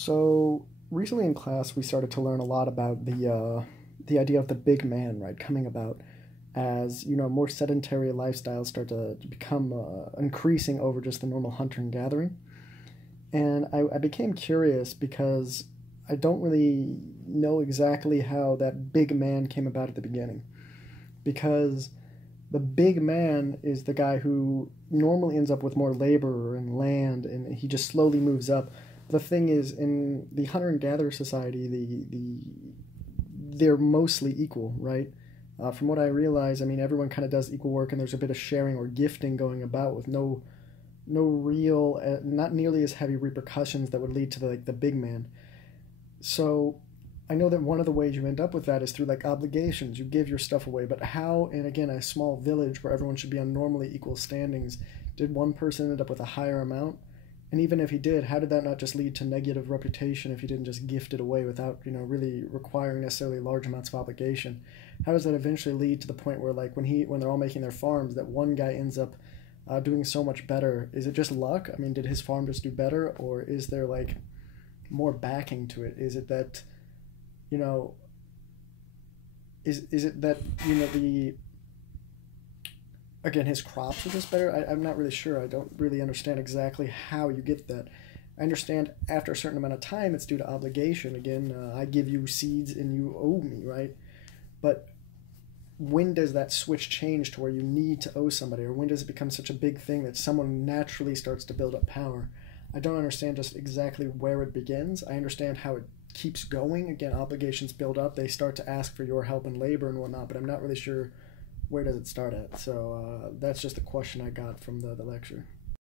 So recently in class, we started to learn a lot about the idea of the big man, right, coming about as more sedentary lifestyles start to become increasing over just the normal hunter and gathering. And I became curious because I don't really know exactly how that big man came about at the beginning. Because the big man is the guy who normally ends up with more labor and land, and he just slowly moves up. The thing is, in the hunter and gatherer society, they're mostly equal, right? From what I realize, I mean, everyone kind of does equal work, and there's a bit of sharing or gifting going about with no real, not nearly as heavy repercussions that would lead to the big man. So I know that one of the ways you end up with that is through like obligations. You give your stuff away, but how, and again, a small village where everyone should be on normally equal standings, did one person end up with a higher amount? And even if he did, how did that not just lead to negative reputation if he didn't just gift it away without, really requiring necessarily large amounts of obligation? How does that eventually lead to the point where, like, when they're all making their farms, that one guy ends up doing so much better? Is it just luck? I mean, did his farm just do better, or is there like more backing to it? Is it that you know is it that the again his crops are just better? I'm not really sure. I don't really understand exactly how you get that. I understand after a certain amount of time it's due to obligation. Again, I give you seeds and you owe me, right? But when does that switch change to where you need to owe somebody, or when does it become such a big thing that someone naturally starts to build up power? I don't understand just exactly where it begins. I understand how it keeps going. Again, obligations build up, they start to ask for your help and labor and whatnot, but I'm not really sure where does it start at. So that's just the question I got from the lecture.